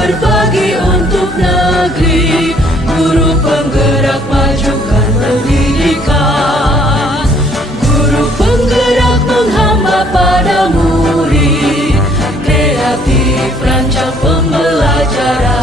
berbagi untuk negeri, guru penggerak majukan pendidikan, guru penggerak menghamba pada murid, kreatif rancang pembelajaran.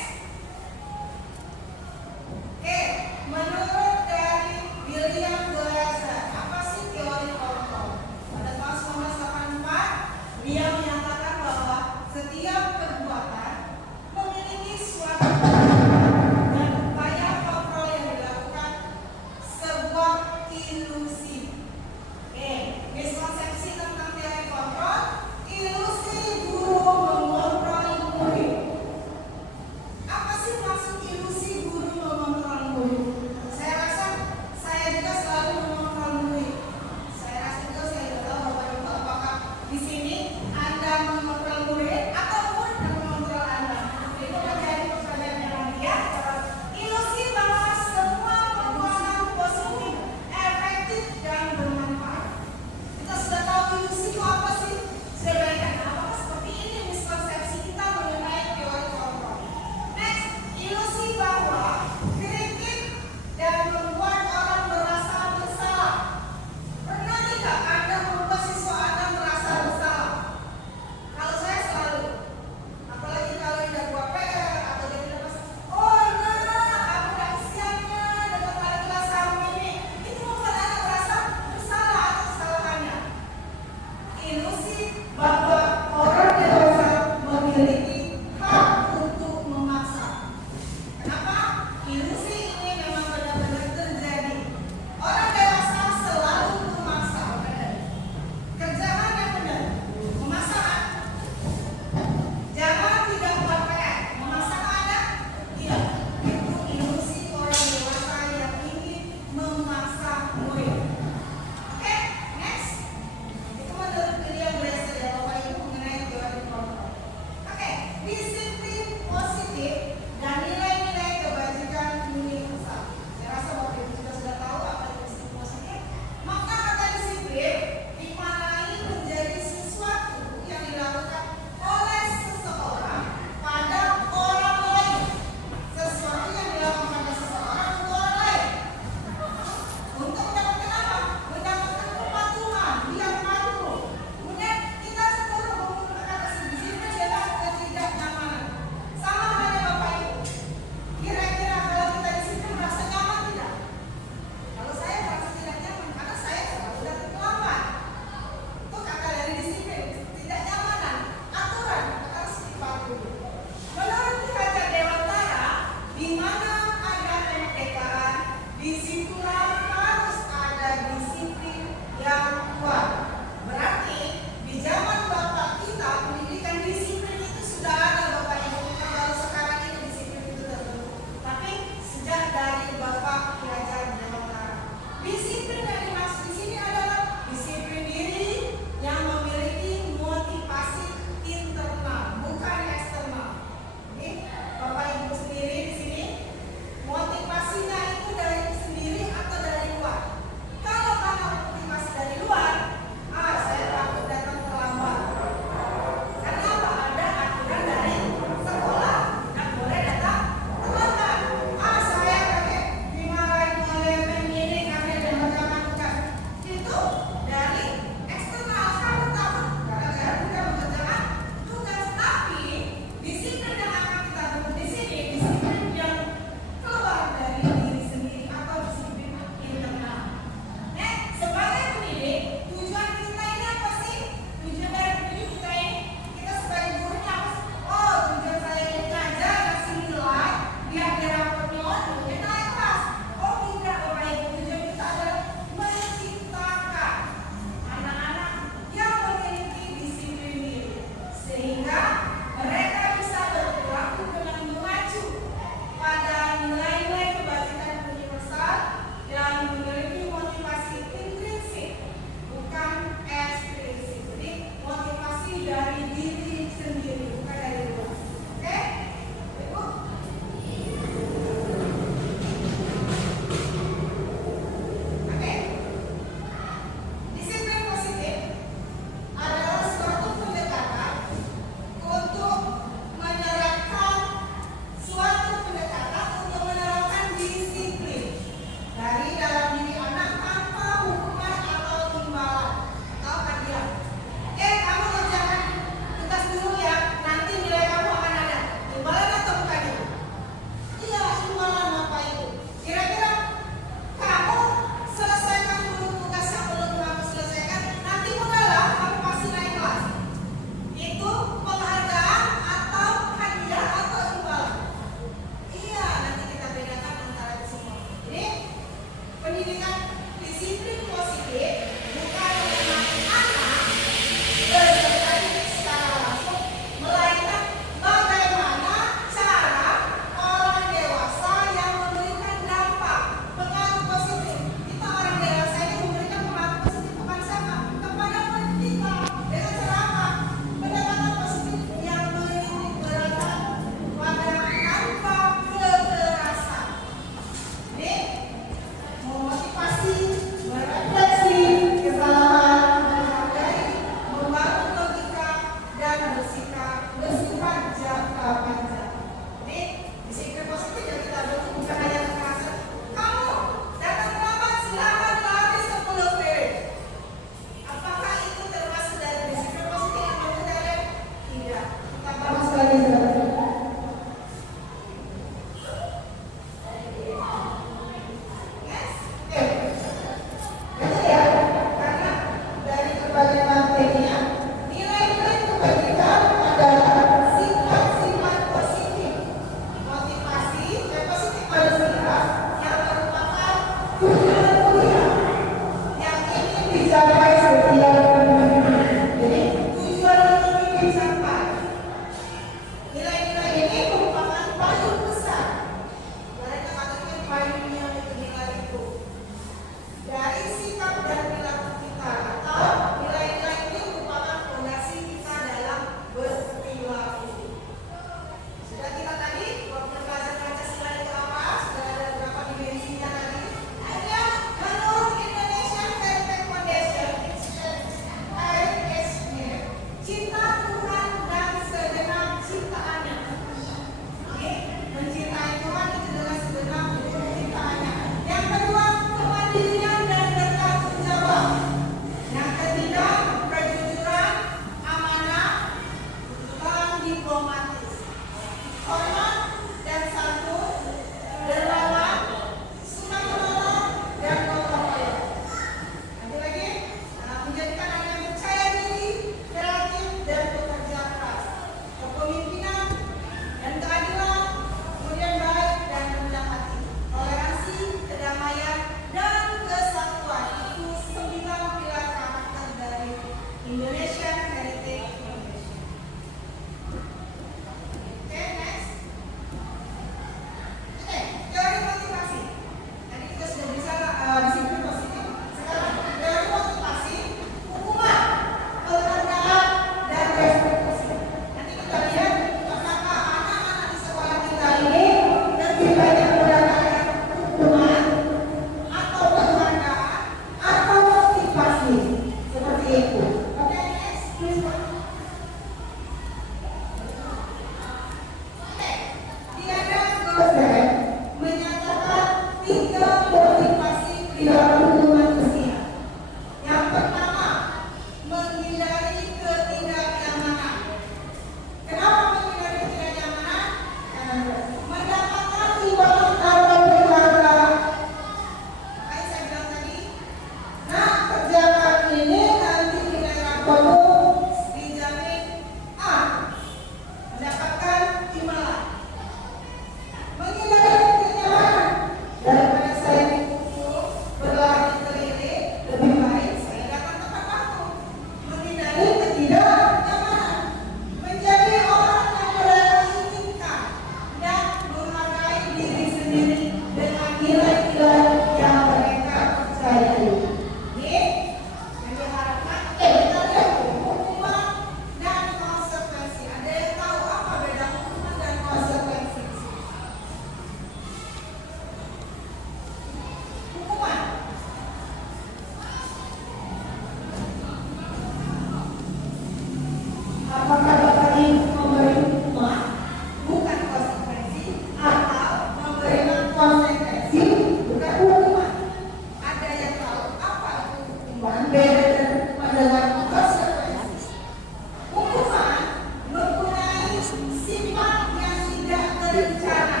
berencana,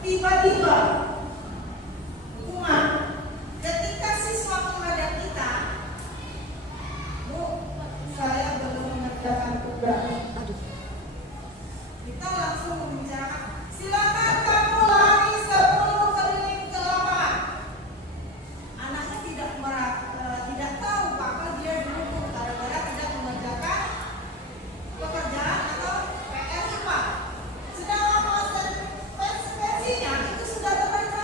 tiba-tiba hukuman. Ketika siswa menghadap kita, Bu, saya belum mengerjakan tugas. Kita langsung membicarakan, silakan kamu lari 10 keliling ke lapangan. Anaknya tidak tahu apa dia dulu gara-gara tidak mengerjakan pekerjaan atau PR IPA. Sedangkan konsekuensinya itu sudah terlalu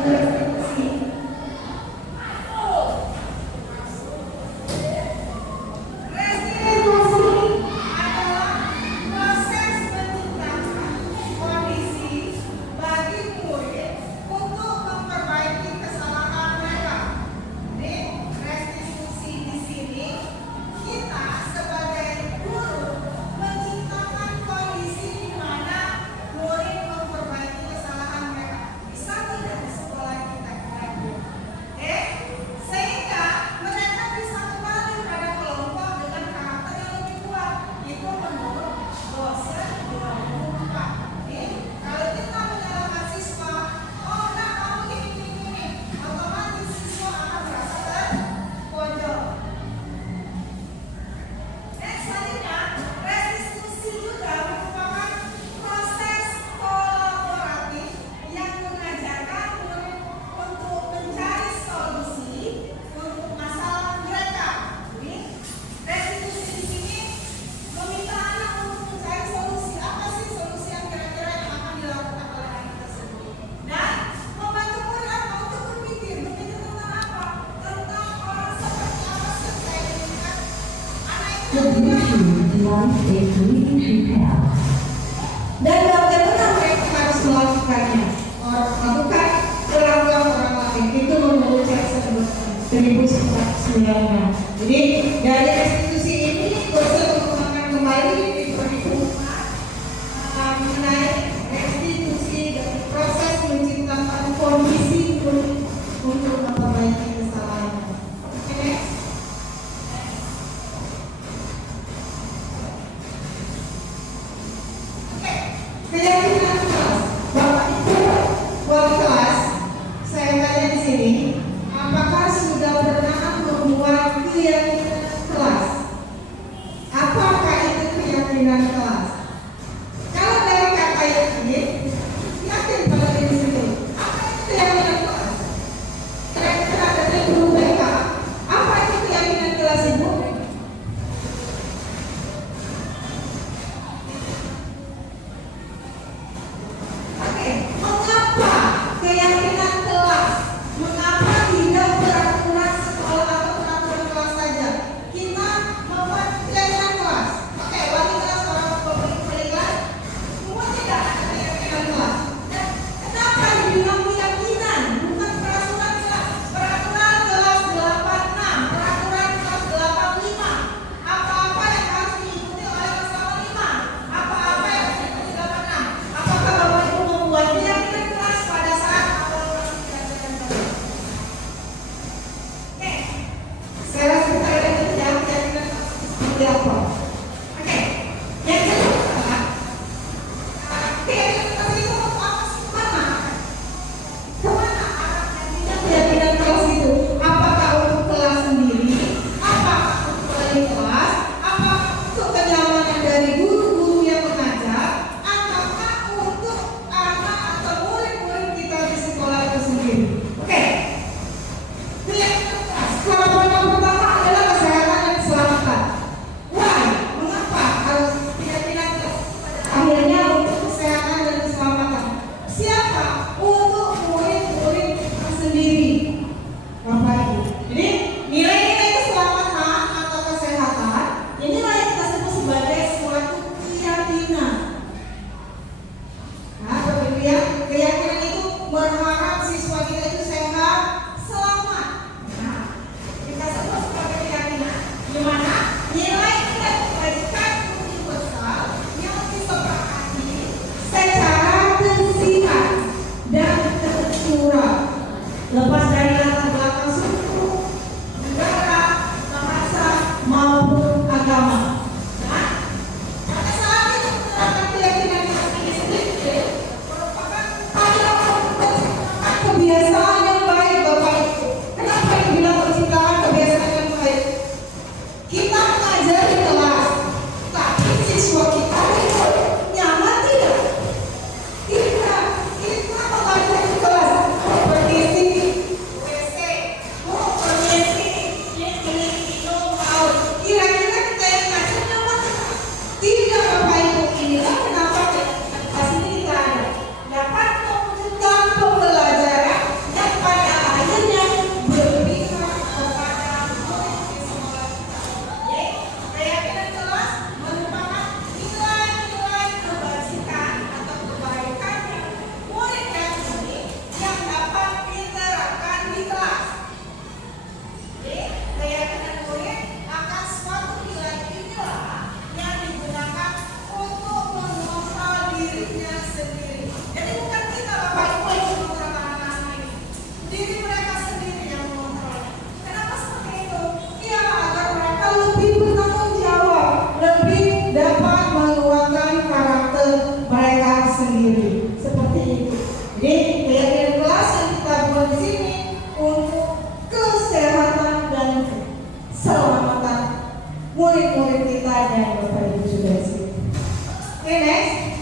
restitusi. Restitusi adalah proses menciptakan kondisi bagi murid untuk memperbaiki kesalahan mereka. Jadi restitusi di sini kita sebagai guru menciptakan kondisi di mana murid memperbaiki kesalahan mereka. Bisa tidak di sekolah kita kira-kira? Sehingga mereka bisa kembali pada kelompok dengan karakter yang lebih kuat. Itu menurut dosen 2004. Kalau kita menyalahkan siswa, oh enggak kamu gini, otomatis siswa akan merasa terpojok. Selanjutnya, restitusi juga merupakan proses kolaboratif yang mengajarkan murid untuk mencari solusi untuk masalah mereka. Jadi, restitusi di sini meminta anak untuk mencari solusi. Apa sih solusi yang kira-kira yang akan dilakukan oleh anak tersebut? Dan membantu murid apa untuk berpikir tentang apa? Tentang orang seperti apa sih yang saya inginkan. Anak itu The Bluetooth device is ready to pair. dan bagaimana mereka harus melakukannya. Bukan keraguan orang lain. Itu menurut saya 1909. Jadi dari restitusi ini dosen mengembangkan kembali di kurikulum mengenai restitusi dan proses menciptakan kondisi untuk memperbaiki kesalahan. Oke, next. Oke, keyakinan kelas. Bapak Ibu, buat kelas, saya tanya di sini, apakah sudah pernah membuat keyakinan kelas? Apakah itu keyakinan kelas? Kalau dari kata yakin pada diri sendiri. Apa itu keyakinan kelas? Kira-kira dari guru BK, apa itu keyakinan kelas Ibu? Oke, mengapa keyakinan kelas? Mengapa tidak peraturan sekolah atau peraturan kelas saja? Kita membuat keyakinan kelas. Oke, wali kelas orang pemberian semua tidak ada keyakinan kelas. Dan kenapa dibilang keyakinan? Bukan peraturan kelas. Peraturan kelas 86, peraturan kelas 85. Apa-apa yang harus diikuti oleh kelas 85. Apa-apa yang harus diikuti 86. Apakah Bapak Ibu membuat keyakinan kelas pada saat awal keyakinan kelas? Oke, saya rasa kita ada keyakinan kelas seperti apa? Oke, yang kedua, keyakinan kelas itu apa sih? Kemana arahnya keyakinan kelas itu? Apakah untuk kelas sendiri? Apakah untuk wali kelas? Apakah untuk kenyamanan dari guru-guru yang mengajar? Ataukah untuk anak atau murid-murid kita di sekolah itu sendiri? Oke, keyakinan kelas. Harapan yang pertama adalah kesehatan dan keselamatan. Why? Mengapa harus keyakinan kelas? Akhirnya untuk kesehatan dan keselamatan. Siapa? Untuk murid-murid kita sendiri. Bapak Ibu. Jadi nilai-nilai keselamatan atau kesehatan inilah yang kita sebut sebagai suatu keyakinan. Nah, Bapak Ibu ya, keyakinan itu berharap siswa kita itu sehat, selamat. Nah, kita sebut sebagai keyakinan di mana nilai-nilai kebaikan universal yang disepakati secara tersirat dan tersurat. Lepas Jadi keyakinan kelas yang kita buat di sini untuk kesehatan dan keselamatan murid-murid kita dan Bapak Ibu juga di sini. Oke, next.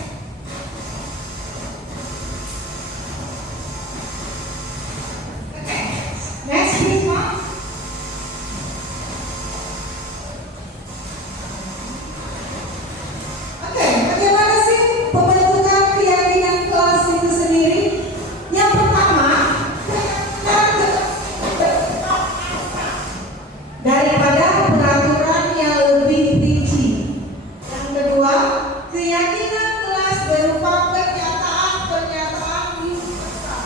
Oke, next please, Mom. Oke, bagaimana sih pembentukan keyakinan kelas itu sendiri? Yang pertama, daripada peraturan yang lebih rinci. Yang kedua, keyakinan kelas berupa pernyataan-pernyataan universal.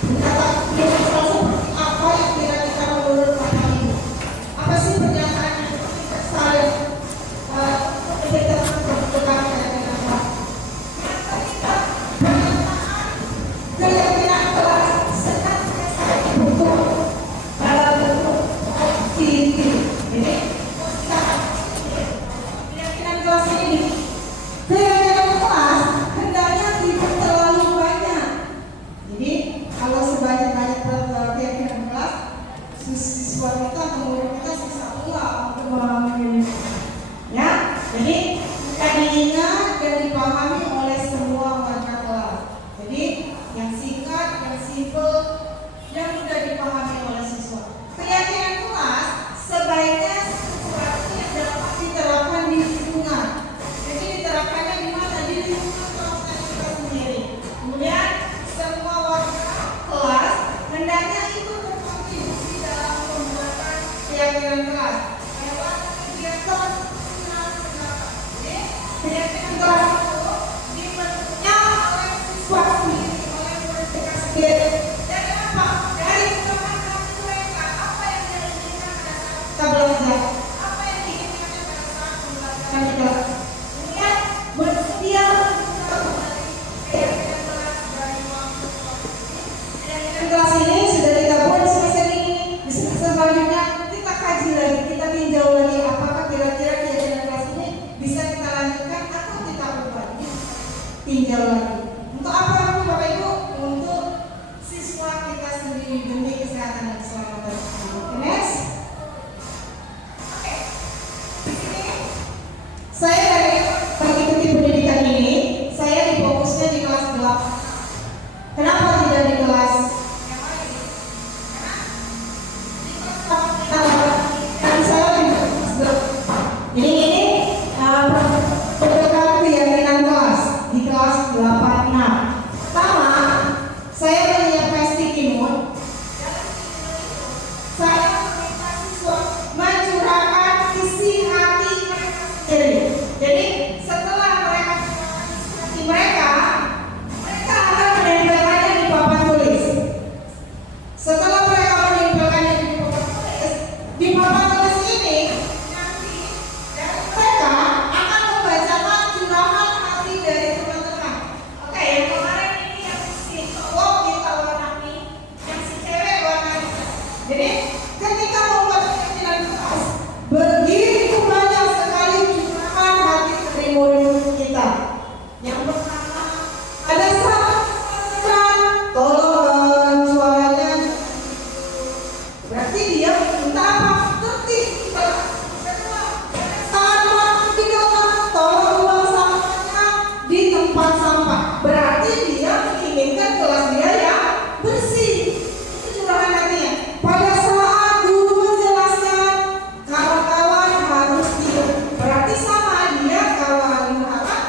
Pernyataan universal seperti apa yang kira-kira menurut Bapak Ibu? Apa sih pernyataan universal yang kita tentukan keyakinan kelas? Keyakinan kelas senantiasa dibentuk dalam bentuk positif. Jadi keyakinan kelas ini, keyakinan kelas hendaknya tidak terlalu banyak. Jadi kalau sebanyak-banyak keyakinan kelas, siswa kita atau murid kita susah pula untuk memahami. Ya, jadi kita diingat dan dipahami oleh semua warga kelas. Jadi yang singkat, yang simple, yang mudah dipahami oleh siswa. Keyakinan kelas sebaiknya sesuatu yang dapat diterapkan di lingkungan. Jadi diterapkannya di mana? Di lingkungan kelas kita sendiri. Kemudian semua warga kelas hendaknya ikut berkontribusi dalam pembuatan keyakinan kelas lewat kegiatan pendapat. Jadi keyakinan kelas itu dibentuknya oleh siswa sendiri, oleh murid kita sendiri. Dari apa? Dari pengalaman mereka, apa yang diinginkan pada saat kita belajar, apa yang diinginkan pada saat pembelajaran kita. Kemudian bersedia dari keyakinan kelas dari waktu ke waktu. Keyakinan kelas ini sudah kita buat di semester ini, di semester selanjutnya kita kaji lagi, kita tinjau lagi apakah kira-kira keyakinan kelas ini bisa kita lanjutkan atau kita ubah. Tinjau lagi. Untuk apa itu Bapak Ibu? Untuk siswa kita sendiri demi kesehatan dan keselamatan. Oke, next. Oke. Di sini saya dari mengikuti pendidikan ini, saya difokusnya di kelas 8. Kenapa tidak di kelas yang lain? Karena di kelas 8 dan saya di kelas 8. Jadi ini pembekalan keyakinan kelas di kelas 86. Pertama, saya menyiapkan sticky note. Saya meminta siswa mencurahkan isi hati mereka sendiri. Jadi setelah mereka mencurahkan isi hati mereka, mereka akan menempelkannya di papan tulis. Setelah mereka menempelkannya di papan tulis ini, nanti dari mereka akan membacakan curahan hati dari teman-teman. Oke, yang kemarin ini yang si cowok kita warna pink, yang si cewek warna hitam. Jadi ketika membuat keyakinan kelas, begitu banyak sekali curahan hati dari murid kita. Yang pertama, ada saat tolong suaranya, berarti dia minta apa? Tertib. Kedua, saat tidak tolong buang sampahnya di tempat sampah, berarti dia menginginkan kelas dia yang bersih. Itu curahan hatinya. Pada saat guru menjelaskan, kawan-kawan harus diam, berarti sama dia kawan harap.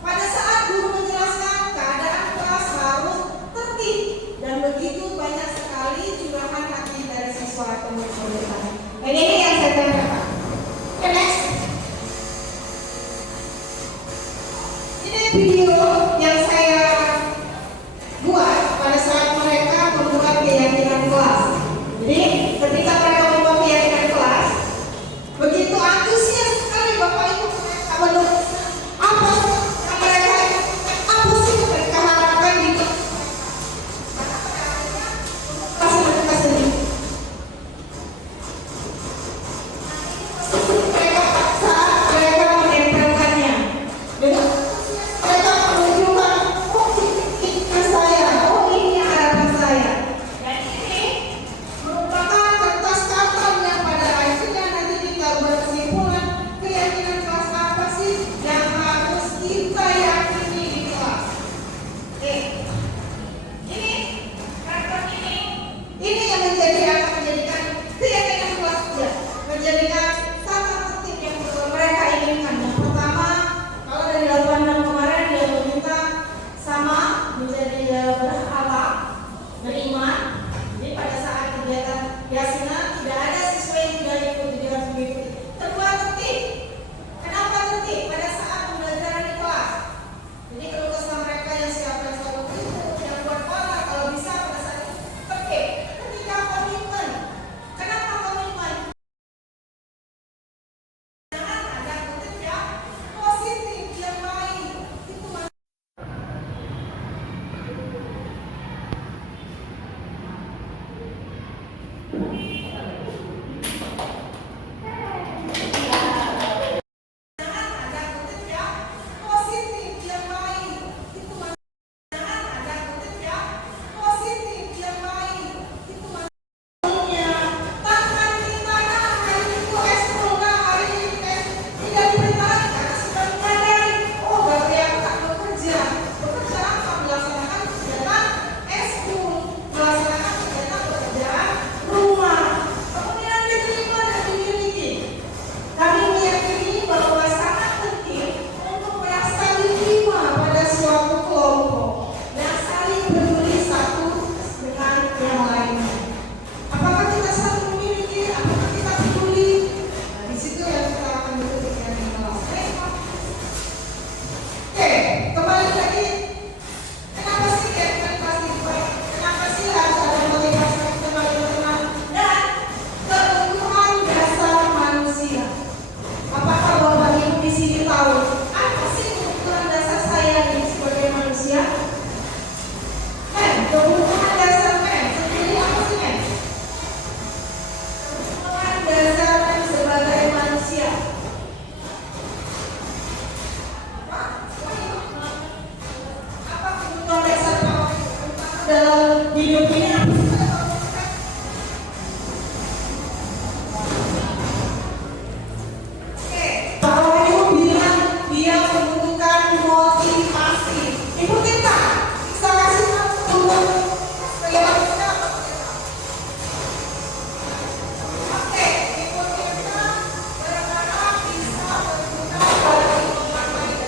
Pada saat guru menjelaskan, keadaan kelas harus tertib. Dan begitu banyak sekali curahan hati dari siswa atau murid kami. Dan ini yang saya tanyakan. Oke, next. Ini video yang saya buat pada saat mereka membuat keyakinan kelas. Jadi ketika mereka membuat keyakinan kelas, begitu antusias sekali Bapak Ibu mereka menulis apa sih yang mereka inginkan, apa sih yang mereka harapkan di kelas. Karena pada akhirnya untuk kelas mereka sendiri. Mereka saat mereka menempelkannya, dengan antusias mereka menuju hidup ini Bapak Ibu bilang dia membutuhkan motivasi. Ikutin tak? Saya kasih tahu supaya kita. Oke, ikutin tak? Berharap bisa berguna bagi orang lain.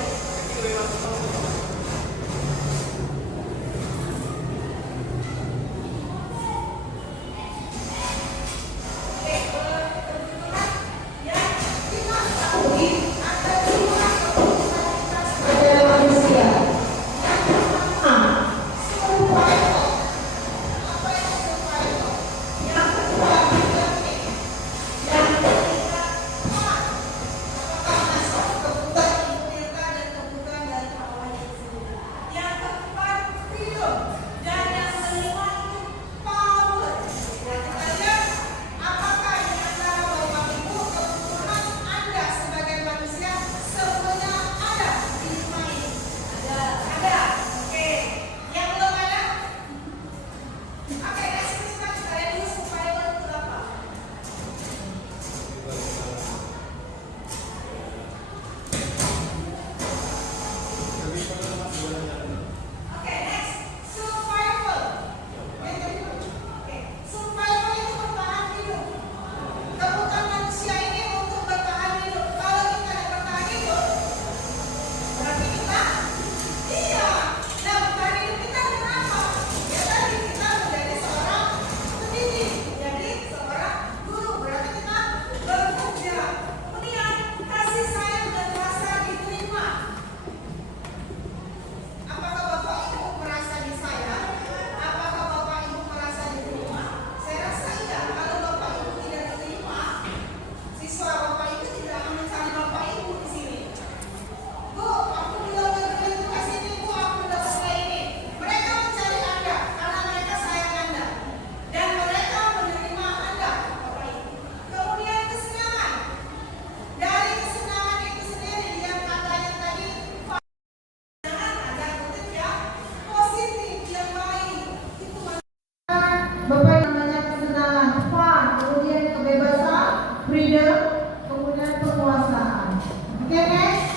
Bapak yang namanya kesenangan, fun, kemudian kebebasan, freedom, kemudian penguasaan. Oke, next.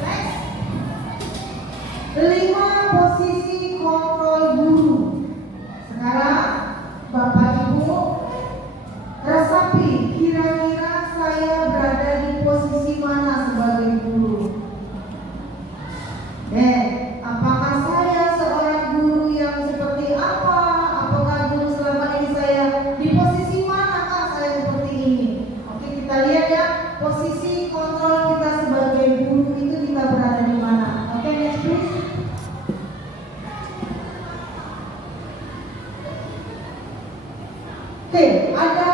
Next. 5 posisi kontrol guru. Sekarang Bapak Ibu resapi, kira-kira saya berada di posisi mana sebagai guru? Apakah saya seorang guru yang seperti apa? Apakah guru selama ini saya di posisi manakah saya seperti ini? Oke, kita lihat ya, posisi kontrol kita sebagai guru itu kita berada di mana? Oke, next please. Oke, ada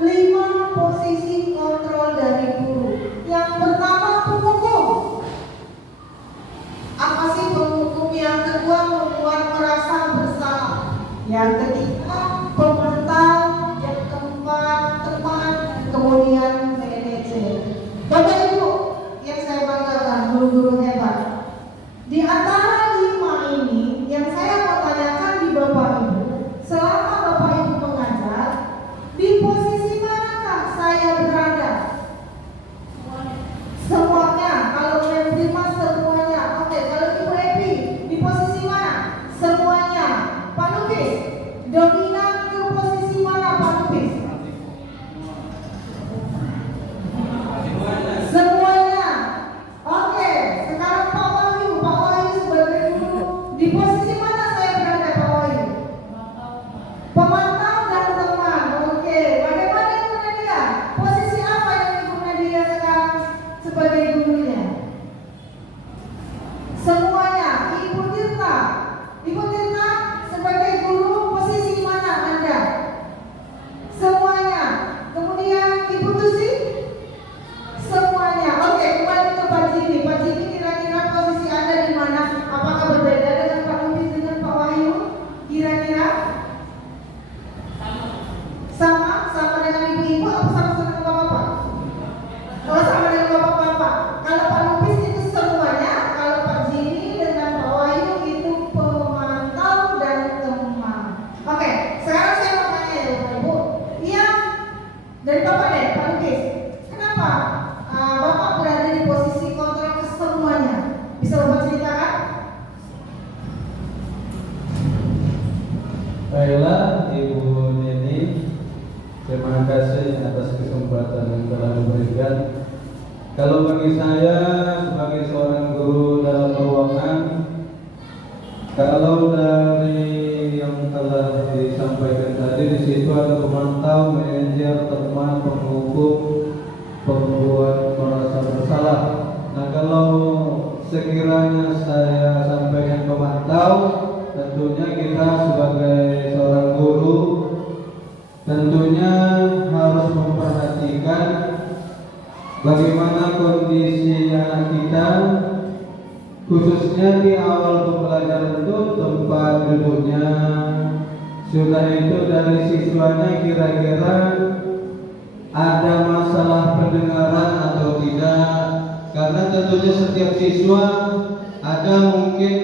5 posisi kontrol dari guru. Yang pertama, penghukum. Apa sih penghukum? Yang kedua, membuat merasa bersalah. Yang ketiga, pembentang. Yang keempat, teman. Kemudian manajer. Bapak Ibu yang saya banggakan, guru-guru hebat. Di antara 5 ini, yang saya mau tanyakan di Bapak Ibu, selama Bapak Ibu mengajar, di posisi manakah saya berada? Semuanya. Kalau menerima semuanya. Oke, kalau Ibu Epi di posisi mana? Semuanya. Pak Lukis, dominan ke posisi mana Pak Lukis? Semuanya. Oke, sekarang Pak Wahyu. Pak Wahyu sebagai guru, di posisi mana saya berada Pak Wahyu? Pemantau dan teman. Oke, bagaimana Ibu Nadia? Posisi apa yang Ibu Nadia sekarang sebagai gurunya? Semuanya. Ibu Tirta. Ibu Tirta sebagai guru posisi mana Anda? Semuanya. Kemudian Ibu Tusi? Semuanya. Oke, kembali ke Pak Jimmy. Pak Jimmy, kira-kira posisi Anda di mana? Apakah berbeda dengan Pak Lukis? Baiklah Ibu Neni, terima kasih atas kesempatan yang telah diberikan. Kalau bagi saya sebagai seorang guru dalam ruangan, kalau dari yang telah disampaikan tadi, di situ ada pemantau, manajer, teman, penghukum, pembuat merasa bersalah. Nah, kalau sekiranya saya sampaikan pemantau, tentunya kita sebagai seorang guru tentunya harus memperhatikan bagaimana kondisi anak kita, khususnya di awal pembelajaran itu tempat duduknya. Sudah itu dari siswanya kira-kira ada masalah pendengaran atau tidak, karena tentunya setiap siswa ada mungkin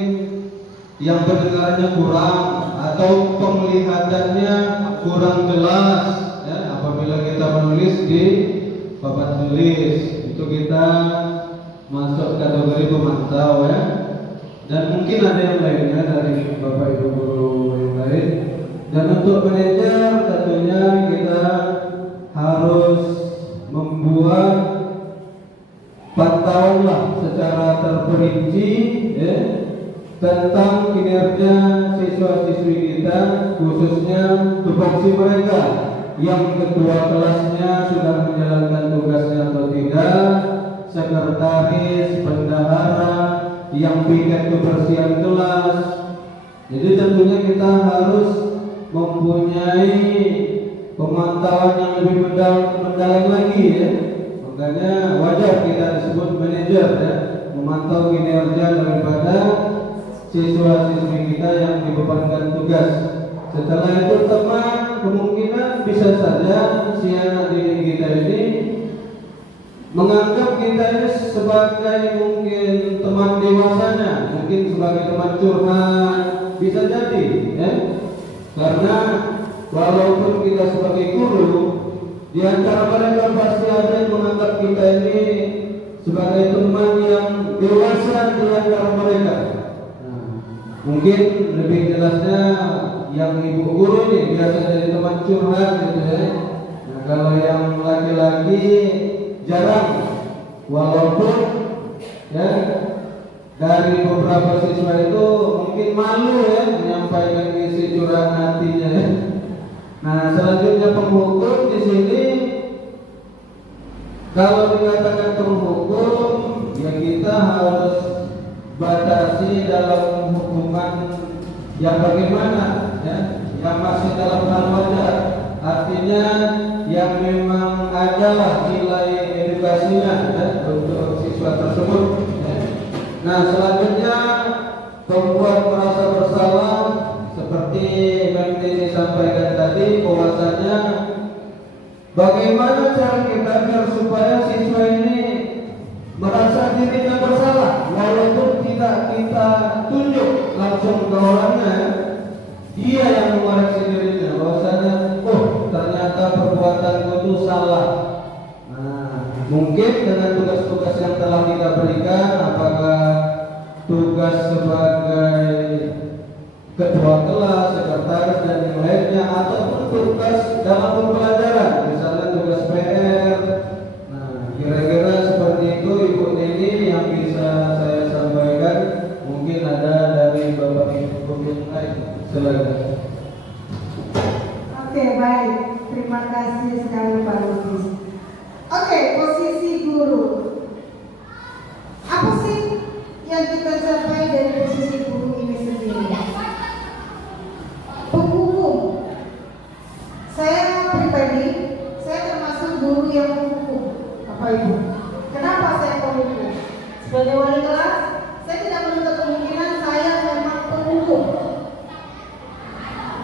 yang pendengarannya kurang atau penglihatannya kurang jelas ya, apabila kita menulis di papan tulis itu kita masuk kategori pemantau ya. Dan mungkin ada yang lainnya dari Bapak Ibu guru yang lain. Dan untuk manajer tentunya kita harus membuat pantauan secara terperinci ya, tentang kinerja siswa-siswi kita, khususnya tupoksi mereka yang ketua kelasnya sudah menjalankan tugasnya atau tidak, sekretaris, bendahara, yang piket kebersihan kelas. Jadi tentunya kita harus mempunyai pemantauan yang lebih mendalam lagi ya. Makanya wajar kita disebut manajer ya, memantau kinerja daripada siswa-siswi kita yang dibebankan tugas. Setelah itu teman, kemungkinan bisa saja si anak didik kita ini menganggap kita ini sebagai mungkin teman dewasanya, mungkin sebagai teman curhat, bisa jadi ya. Karena walaupun kita sebagai guru, di antara mereka pasti ada yang menganggap kita ini sebagai teman yang dewasa di antara mereka. Mungkin lebih jelasnya yang ibu guru ini biasa jadi teman curhat gitu ya. Nah, kalau yang laki-laki jarang, walaupun ya dari beberapa siswa itu mungkin malu ya menyampaikan isi curhat hatinya ya. Nah, selanjutnya penghukum di sini, kalau dikatakan penghukum ya kita harus batasi dalam hukuman yang bagaimana ya, yang masih dalam hal wajar, artinya yang memang adalah nilai edukasinya ya, untuk siswa tersebut ya. Nah, selanjutnya pembuat merasa bersalah seperti yang disampaikan tadi, bahwasanya bagaimana cara kita agar supaya siswa ini merasa dirinya bersalah, walaupun tidak kita tunjuk langsung ke orangnya, dia yang mengoreksi dirinya bahwasanya oh ternyata perbuatanku itu salah. Nah, mungkin dengan tugas-tugas yang telah kita berikan, apakah tugas sebagai ketua kelas, sekretaris dan yang lainnya, ataupun tugas dalam pembelajaran, misalnya tugas PR. Nah, kira-kira seperti itu Ibu Neni yang bisa saya sampaikan. Mungkin ada dari Bapak Ibu yang lain. Silakan. Oke, baik. Terima kasih sekali Pak Lukis. Oke, posisi guru. Apa sih yang kita capai dari posisi guru ini sendiri? Penghukum. Saya pribadi, saya termasuk guru yang menghukum, Bapak Ibu. Kenapa saya penghukum? Sebagai wali kelas, saya tidak menutup kemungkinan saya memang penghukum.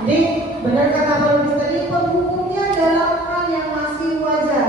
Jadi benar kata Pak Lukis tadi, penghukumnya dalam hal yang masih wajar.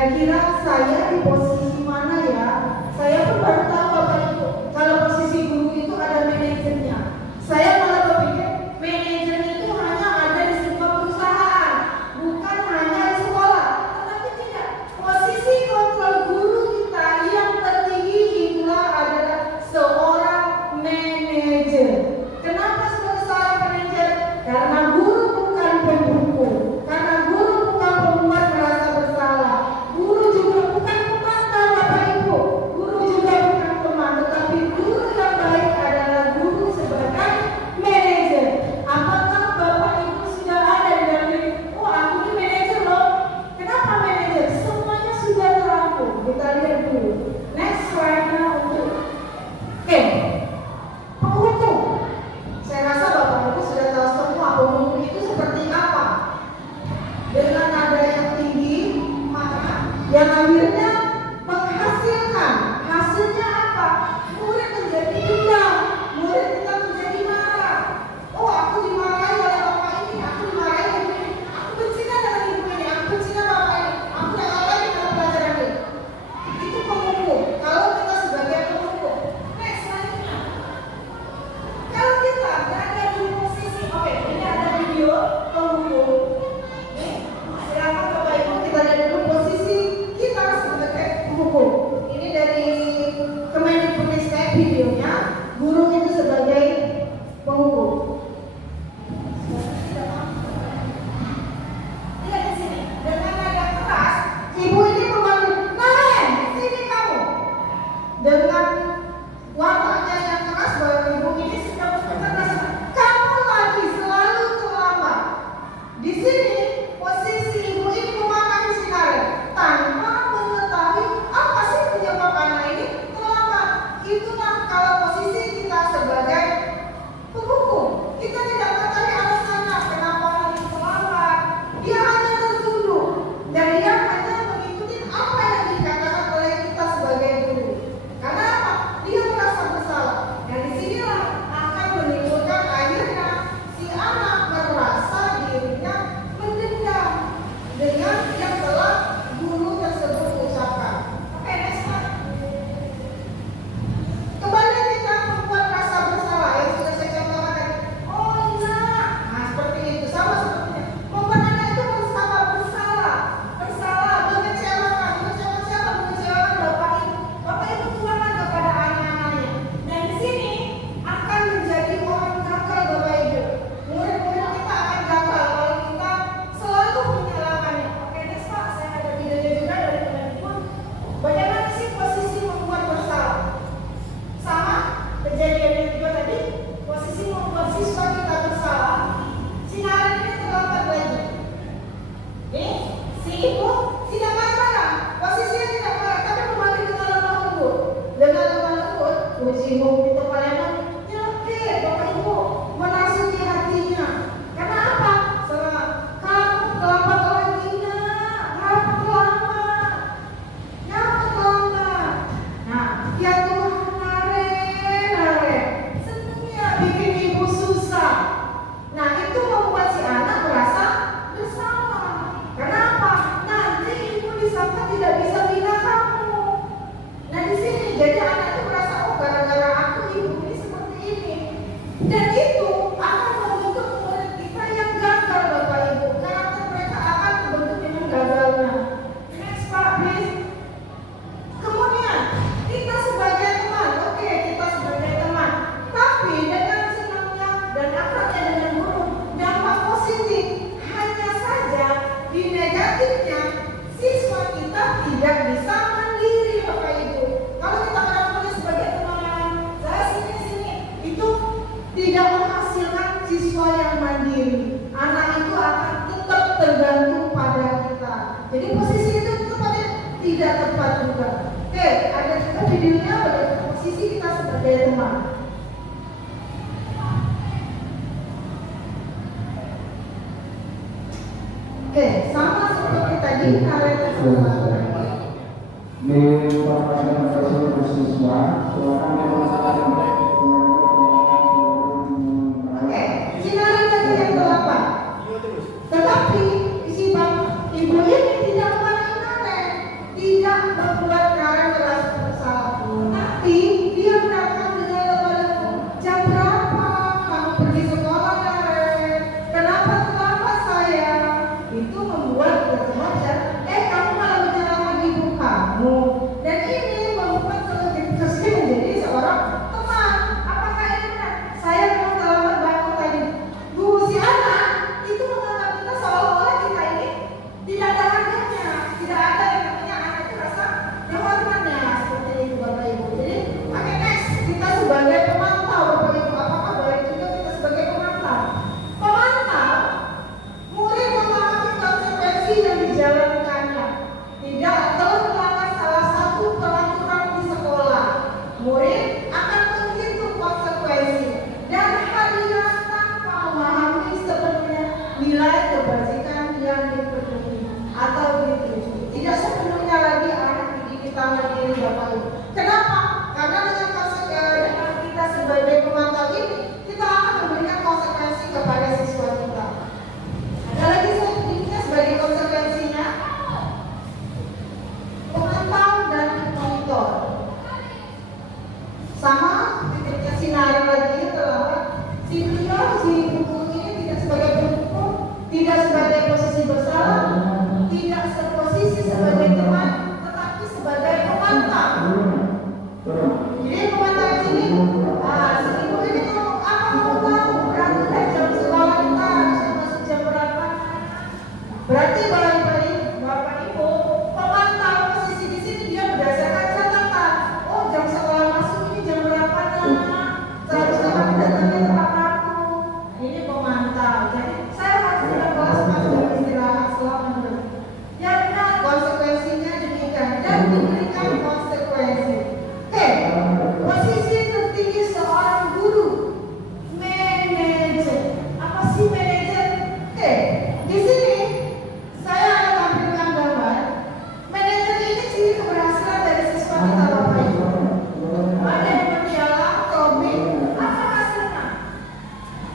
Kira-kira saya di posisi mana ya? Saya pun baru tahu Bapak Ibu, kalau posisi guru itu ada manajernya. Saya malah berpikir manajer itu hanya ada di sebuah perusahaan, bukan hanya di sekolah. Tetapi tidak, posisi kontrol guru kita yang tertinggi itulah adalah seorang manajer. Kenapa sebagai seorang manajer? Karena guru bukan penghukum, karena guru bukan pembuat merasa bersalah. Guru juga bukan pemantau Bapak Ibu, guru juga bukan teman, tetapi guru yang baik adalah guru sebagai manajer. Apakah Bapak Ibu sudah ada di dalam diri? Oh, aku ini manajer loh. Kenapa manajer? Semuanya sudah terangkum. Kita lihat dulu. Next slide-nya untuk penghukum. Saya rasa Bapak Ibu sudah tahu semua penghukum itu seperti apa. Dengan nada yang tinggi, maka yang akhirnya menghasilkan hasilnya apa? Murid menjadi dendam, murid kita menjadi marah. Oh, aku dimarahi oleh bapak ini, aku dimarahi oleh ibu ini, aku benci dengan ibu ini, aku benci dengan bapak ini, aku yang apa dengan pelajaran ini. Itu penghukum. Kalau kita sebagai penghukum, next selanjutnya. Kalau kita berada di posisi, oke, ini ada video penghukum. Silakan Bapak Ibu kita lihat dulu posisi kita sebagai penghukum. Ini dari Kemendikbudristek videonya, guru itu sebagai penghukum. Lihat di sini, dengan nada keras, ibu ini memanggil, Naren, sini kamu. Dengan wataknya yang keras, bahwa ibu ini sudah berkata, kamu lagi selalu terlambat. Di sini posisi ibu ini memarahi si Naren tanpa mengetahui apa sih penyebab anak ini terlambat. Itulah kalau posisi kita sebagai penghukum. Kita tidak mengetahui alasannya kenapa anak ini terlambat. Dia hanya tertunduk dan dia hanya mengikuti apa yang dikatakan oleh kita sebagai guru. Karena apa? Dia merasa bersalah. Dan disinilah akan menimbulkan akhirnya si anak merasa dirinya mendendam dengan yang telah guru tersebut ucapkan. Oke, next slide. Kembali kita membuat rasa bersalah yang sudah saya contohkan tadi. Oh iya, nah seperti itu, sama sepertinya. Membuat anak itu merasa bersalah, mengecewakan bapak ibu. Bapak ibu tuakan kepada anak-anaknya. Dan di sini akan menjadi orang gagal Bapak Ibu. Murid-murid kita akan gagal kalau kita selalu menyalahkannya. Oke, next Pak, saya ada videonya juga dari Kemendikbud. Bagaimana sih posisi membuat bersalah? Sama kejadian yang kedua tadi, posisi membuat siswa kita bersalah. Si Naren ini terlambat lagi. Nih, si ibu tidak marah-marah, posisinya tidak marah, tapi memanggil dengan lemah lembut. Dengan lemah lembut, si ibu itu kalian nyelekit Bapak Ibu, menasihati hatinya. Karena apa? Karena kamu terlambat lagi nak, kamu terlambat. Nah, ya Tuhan Naren, senangnya bikin ibu susah. Nah, itu membuat si anak merasa bersalah. Kenapa? Nanti ibu disangka tidak bisa bina kamu. Nah, di sini jadi anak itu merasa, oh gara-gara aku ibu ini seperti ini. Dan itu akan membentuk murid kita yang gagal Bapak Ibu. Karakter mereka akan terbentuk dengan gagalnya. Next Pak, please. Kemudian kita sebagai teman, oke, kita sebagai teman, tapi dengan senangnya dan akrabnya dengan guru, dampak positif. Hanya saja di negatifnya siswa kita tidak bisa mandiri Bapak Ibu. Kalau kita melakukannya sebagai teman, saya sini itu tidak menghasilkan siswa yang mandiri. Anak itu akan tetap tergantung pada kita. Jadi posisi itu tempatnya tidak tepat juga. Oke, ada juga videonya bagaimana posisi kita sebagai teman. Oke, sama seperti tadi Naren tersebut. Di pertanyaan tersebut siswa, silakan Oke, si Naren tadi yang ke-8. Tetapi si ibu ini tidak memarahi Naren. membuat Karen merasa bersalah. Tapi dia mendatang dengan kepadaku, jam berapa kamu pergi sekolah Karen? Kenapa terlambat sayang? Itu membuat dia remaja, kamu malah menyalahkan ibu kamu. Dan ini membuat Susi menjadi seorang teman. Apakah ini benar? Saya memang terlambat bangun tadi. Bu, si anak itu menganggap kita seolah-olah kita ini tidak ada harganya, tidak ada yang namanya anak itu rasa terhormatnya seperti itu Bapak Ibu. Jadi, oke next, kita sebagai pemantau Bapak Ibu, apakah baik juga kita sebagai pemantau? Pemantau, murid memahami konsekuensi yang dijalankannya. Tidak terus melanggar salah satu peraturan di sekolah. Murid akan menghitung konsekuensi dan hadiah tanpa memahami sepenuhnya nilai kebajikan yang dipenuhi atau dituju. Tidak sepenuhnya lagi anak didik kita mandiri Bapak Ibu. Kenapa? Karena dengan kita sebagai pemantau ini, kita akan memberikan konsekuensi kepada siswa kita. Ada lagi selanjutnya sebagai konsekuensinya, pemantau dan monitor. Sama ketika sinar lagi terlambat, si buku ini tidak sebagai pendukung, tidak sebagai posisi bersalah, tidak seposisi sebagai teman, tetapi sebagai pemantau. Jadi pemantau di sini, si ibu ini ngomong apa kamu tahu? Berarti jam sekolah kita harusnya masuk jam berapa? Berarti Bapak Ibu, pemantau posisi di sini dia berdasarkan catatan. Oh, jam sekolah masuk ini jam berapa nak? Seharusnya kami datangnya tepat waktu. Ini pemantau. Jadi saya harus tidak bahas masuk istirahat selama dulu. Ya benar, konsekuensinya demikian dan diberikan konsekuensi. Posisi tertinggi seorang guru, manajer. Apa sih manajer? Di sini saya akan tampilkan gambar. Manajer ini ciri keberhasilan dari siswa kita Bapak Ibu. Ada yang berpiala, trofi, apa hasilnya?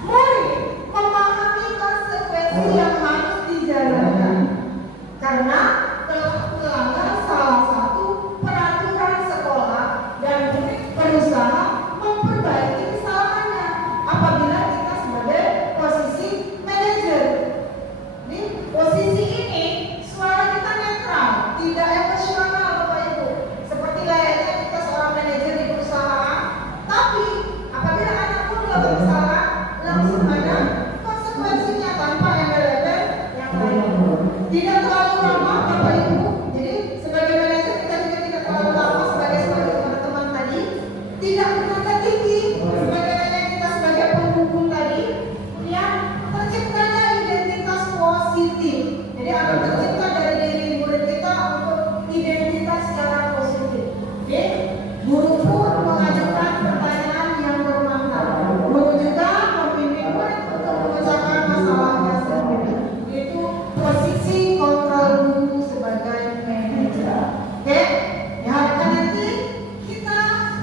Murid memahami konsekuensi yang harus dijalankan karena telah melanggar salah satu peraturan sekolah dan murid berusaha memperbaiki kesalahannya apabila kita sebagai posisi manajer. Di posisi ini suara kita netral, tidak emosional Bapak Ibu. Seperti layaknya kita seorang manajer di perusahaan. Tapi apabila anak pun melakukan kesalahan, langsung ada konsekuensinya tanpa embel-embel yang lain. Tidak terlalu lama Bapak Ibu. Jadi sebagai manajer kita juga tidak terlalu lama sebagai teman-teman tadi. Tidak berkata tinggi sebagaimana kita sebagai pendukung tadi. Kemudian terciptanya identitas positif. Jadi akan tercipta dari diri murid kita untuk identitas secara positif. Oke? Guru pun mengajukan pertanyaan yang bermakna. Guru juga membimbing murid untuk memecahkan masalahnya sendiri. Itu posisi kontrol guru sebagai manajer. Oke? Diharapkan nanti kita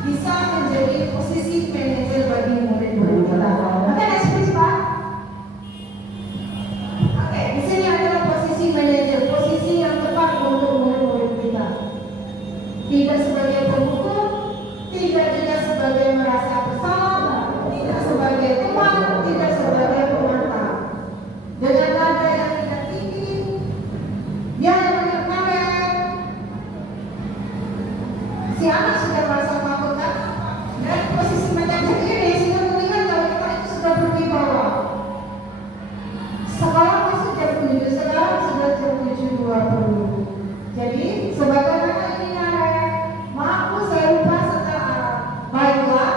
bisa menjadi posisi manajer bagi murid-murid kita. Oke, next please Pak. Oke, di sini adalah posisi manajer, posisi yang tepat untuk murid-murid kita. Tidak sebagai penghukum, tidak juga sebagai merasa bersalah, tidak sebagai teman, tidak sebagai pemantau. Dengan nada yang tidak tinggi, dia yang menyebutkan si anak sudah merasa takut kan? Dan posisi manajer ini sehingga terlihat kalau kita itu sudah berwibawa. Sekolah masuk jam 7, sekarang sudah jam 7.20. Jadi sebagaimana ini Nara, maaf Bu saya lupa setelah baiklah.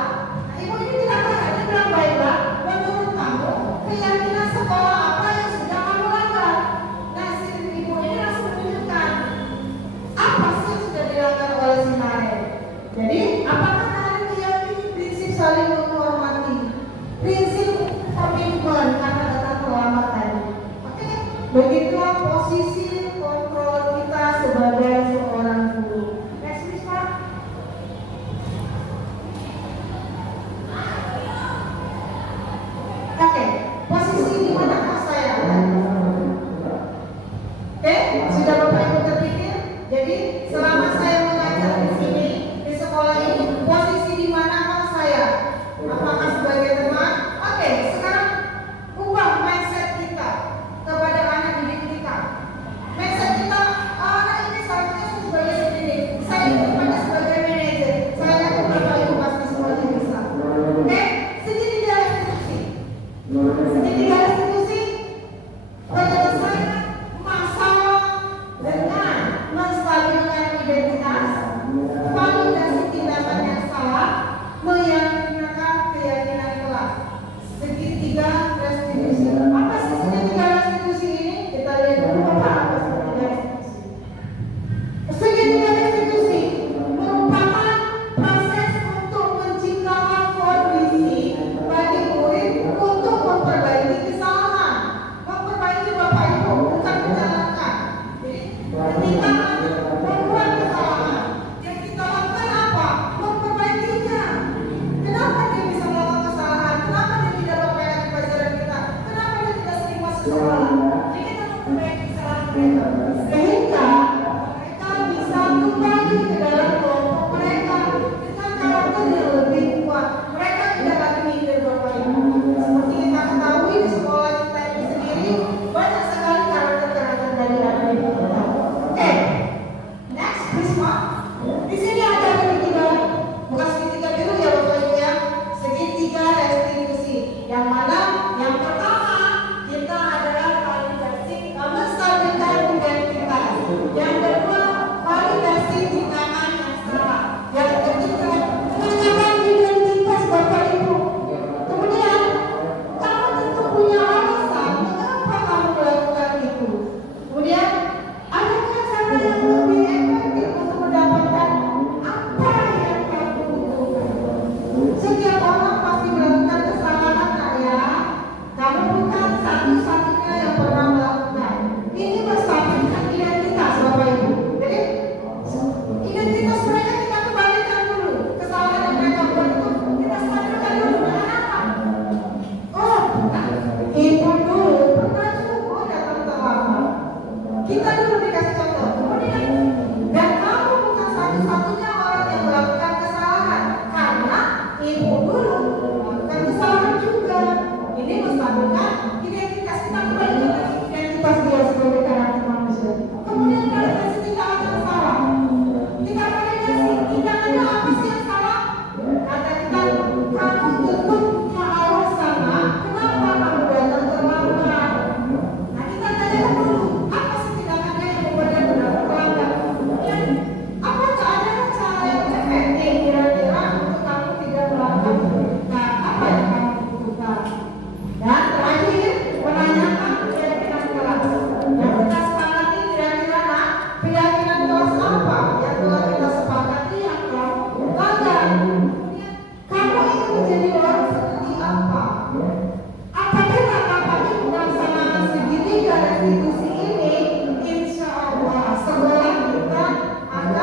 Ibu ini tidak pernah bilang baiklah. Menurut kamu keyakinan sekolah apa yang sudah kamu langgar? Nah si ibu ini langsung menunjukkan apa sih yang sudah dilanggar oleh si Nara. Jadi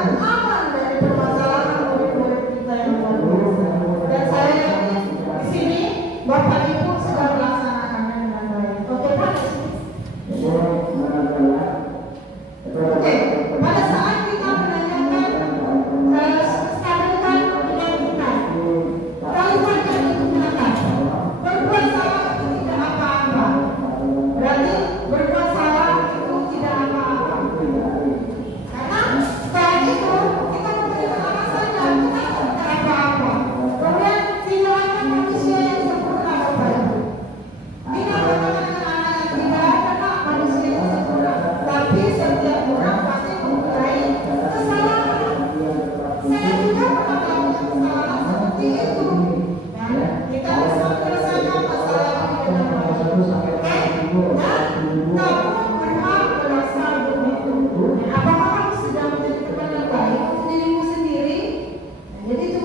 dan aman dari permasalahan murid-murid kita yang luar biasa. Dan saya yakin di sini Bapak Ibu sudah melaksanakannya dengan baik. Oke Pak? Oke, pada saat kita menanyakan kestabilan identitas, kalimat yang digunakan, berbuat salah itu tidak apa-apa. Berarti berbuat salah itu tidak apa-apa. Karena setelah itu kita memberikan alasannya, kita tidak apa-apa. Kemudian tindakan manusia yang sempurna Bapak Ibu. Tidak mengatakan anak yang tidak ada manusia yang sempurna, tapi setiap orang pasti mempunyai kesalahan. Saya juga pernah melakukan kesalahan seperti itu. Dan kita bisa menyelesaikan masalah ini dengan baik. Dan kamu berhak merasa begitu. Dan apakah kamu sudah menjadi teman yang baik untuk dirimu sendiri? Nah, jadi itu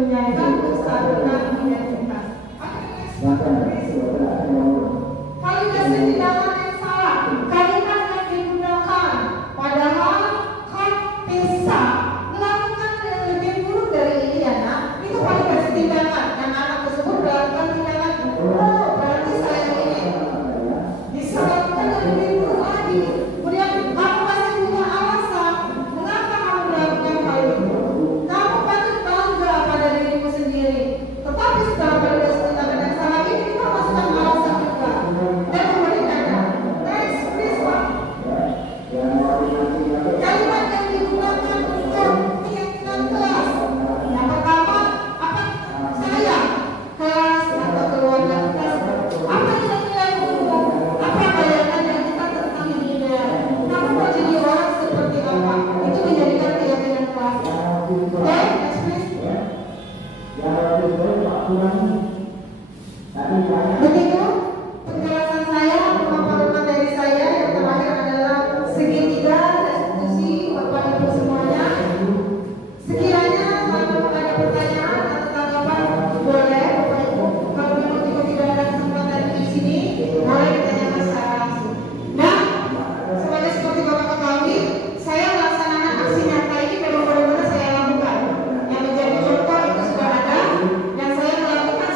menyangkut kestabilan identitas. Validasi tindakan yang salah, kalimat yang digunakan, padahal kan bisa melakukan lebih buruk dari ini ya nak. Itu validasi tindakan yang anak tersebut melakukan tindakan. Oh, berarti saya ini bisa melakukan yang lebih buruk lagi. Kemudian kamu masih punya alasan mengapa kamu melakukan hal itu. Kamu patut bangga pada dirimu sendiri. Tetapi setelah validasi tindakan yang salah ini kita masukkan alasan juga. Dan memberikan next please Pak. Kalimat yang digunakan untuk keyakinan kelas. Yang pertama, apa saya kelas atau keluarga kelas. Apa nilai-nilai umum? Apa bayangan yang kita tentang ini ideal? Kamu mau jadi orang seperti apa? Itu menjadikan keyakinan kelas. Oke, next please. Begitu penjelasan saya, pemaparan dari saya. Yang terakhir adalah segitiga restitusi Bapak Ibu semuanya. Sekiranya kalau ada pertanyaan atau tanggapan, boleh Bapak Ibu. Kalau memang juga tidak ada kesempatan di sini, boleh ditanyakan secara langsung. Nah, seperti Bapak ketahui, saya melaksanakan aksi nyata ini memang benar-benar saya lakukan. Yang menjadi contoh itu sudah ada, yang saya lakukan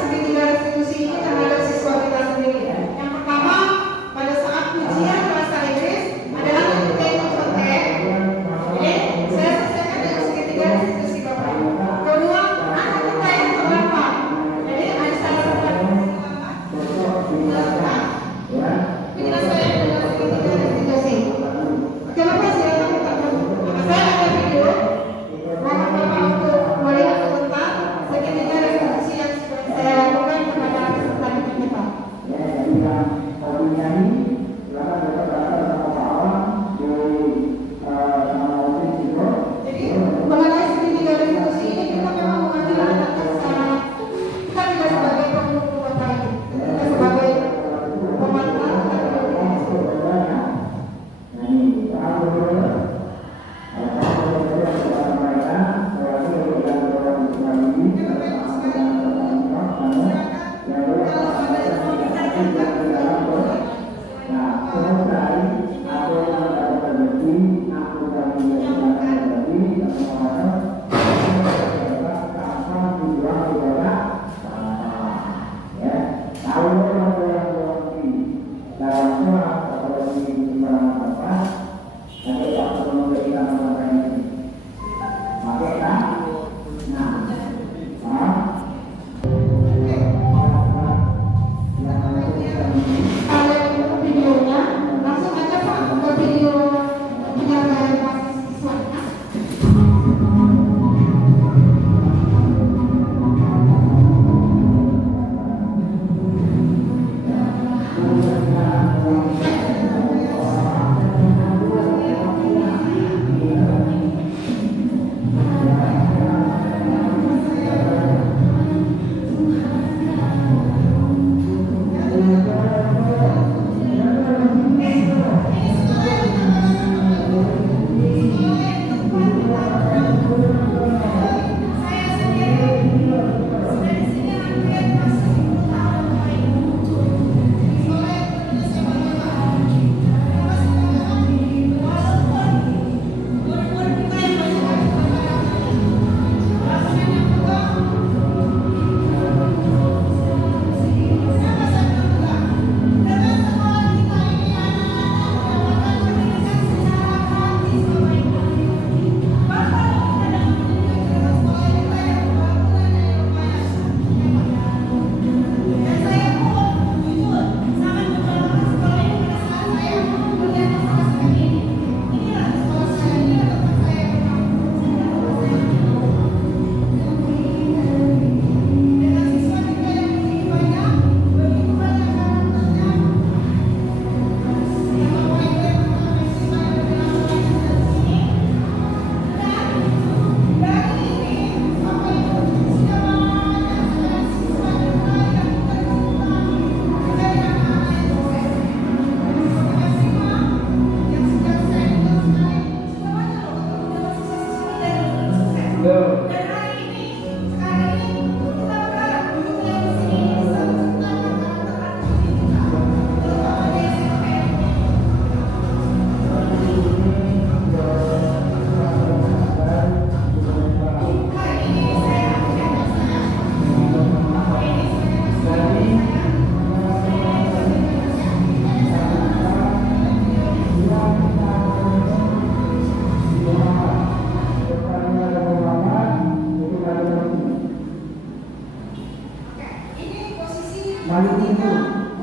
ketika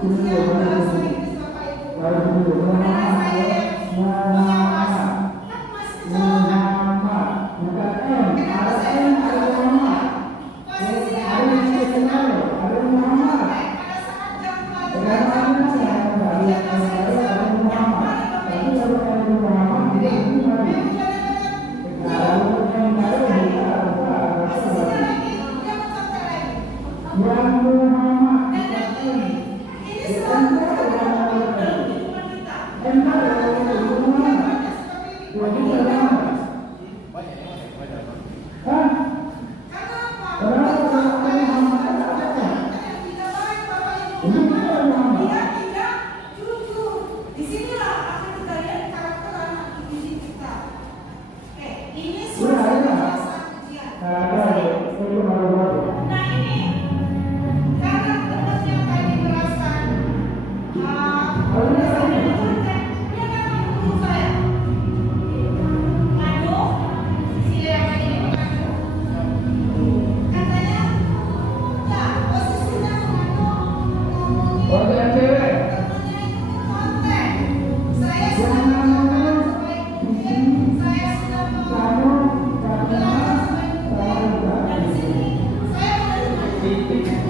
ujian bahasa Inggris Bapak Ibu. Karena saya yang mengawas, kan masih kecelakaan. Kenapa saya mengawas? Posisi anak yang sedang contek pada saat jam pelajaran ujian bahasa Inggris